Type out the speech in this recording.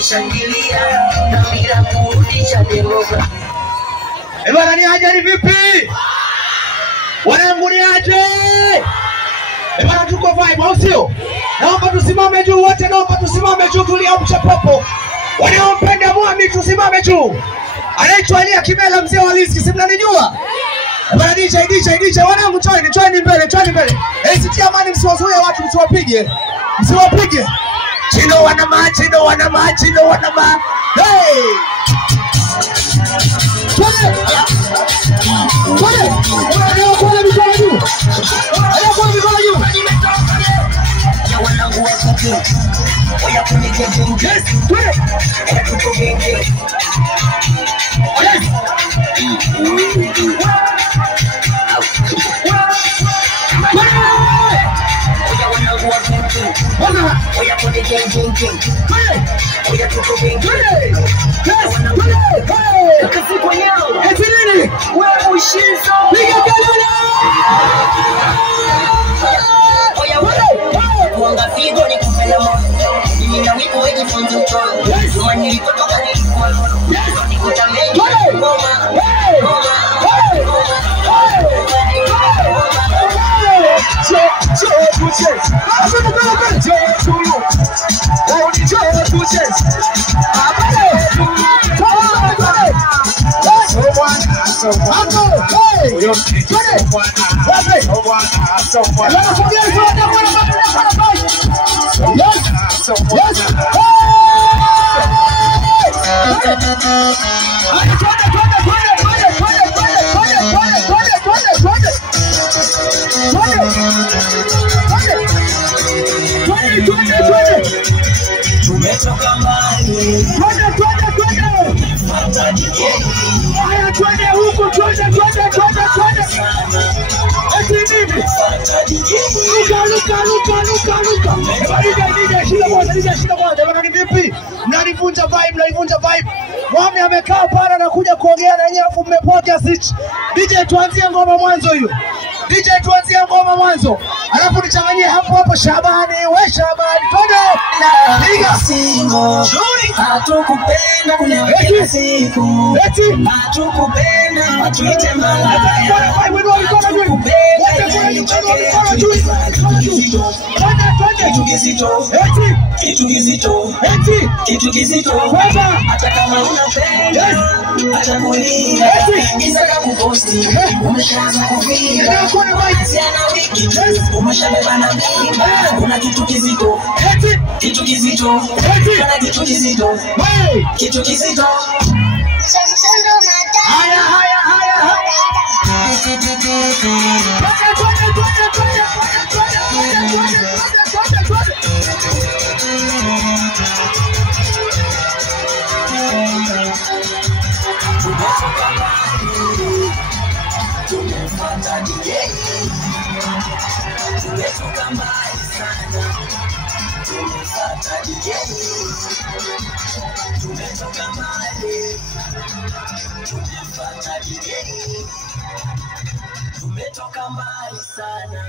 wakishangilia na bila kurudisha demokrasia. Bwana ni aje ni vipi? Wanangu ni aje? Bwana tuko vibe au sio? Naomba tusimame juu wote, naomba tusimame juu tuliamsha popo. Wanaompenda Mwami tusimame juu. Anaitwa Elia Kimela mzee wa Liski, si mnanijua? Bwana DJ wanangu join mbele. Sitia amani, msiwazuie watu, msiwapige. Chino wana ma. Hey! Wanangu wa kuku oya kunike jengi oya tuko gengi oya wanangu wa kuku oya kunike jengi oya tuko gengi kasiku yao Etilini wewe ushizo piga kelele Mwanga figo ni kupenda moyo. Mimi na wiko weji funzo kwa Zuma nilikotoka nilikuwa nikuta mengi ngoma tumetoka mbali twende huko twende vipi? Mnalivunja vibe. Mwami amekaa pala na kuja kuongea na nyinyi afu mmepokea switch. DJ tuanzie ngoma mwanzo. Alafu nichanganyie hapo Shabani, we Shabani. Twende. Piga singo. Hatukupenda kila siku. Hatukupenda watuite malaya. Kitu kizito. Hata kama unapenda hata kulia ingiza kuposti umeshaanza kuvia siana wiki umeshabeba na mimba una kitu kizito haya tumetoka mbali sana.